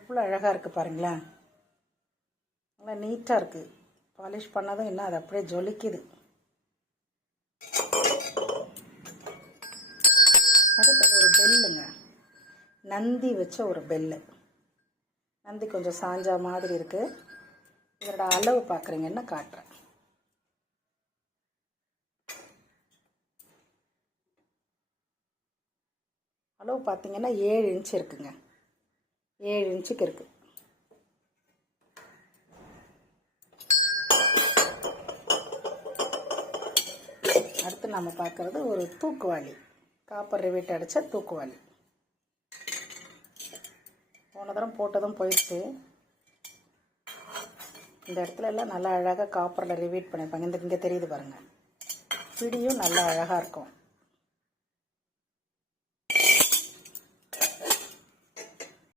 எவ்வளோ அழகாக இருக்குது பாருங்களேன். நல்லா நீட்டாக இருக்குது. பாலிஷ் பண்ணாதான் இன்னும் அது அப்படியே ஜொலிக்குது. அடுத்தது ஒரு பெல்லுங்க, நந்தி வச்ச ஒரு பெல்லு. நந்தி கொஞ்சம் சாஞ்சா மாதிரி இருக்குது. இதோட அளவு பார்க்குறீங்கன்னு காட்டுறேன். அளவு பார்த்தீங்கன்னா 7 இன்ச்சு இருக்குங்க. 7 இன்ச்சுக்கு இருக்குது. அடுத்து நம்ம பார்க்குறது ஒரு தூக்குவாளி, காப்பர் ரிவீட் அடித்த தூக்குவாளி. போன தரம் போட்டதும் போயிடுச்சு. இந்த இடத்துல எல்லாம் நல்லா அழகாக காப்பரில் ரிவீட் பண்ணியிருப்பாங்க. இங்கே தெரியுது பாருங்கள். பிடியும் நல்லா அழகாக இருக்கும்.